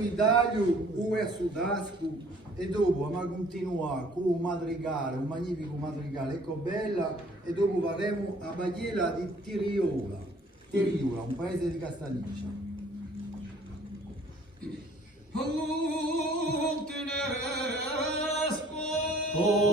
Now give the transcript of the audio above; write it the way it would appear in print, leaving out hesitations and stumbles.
Italia, UE a Sudasco e dopo ma continuare con un madrigale, un magnifico madrigale, ecco bella, e dopo faremo a Bagliela di Tiriola, un paese di Castagniccia. Oh,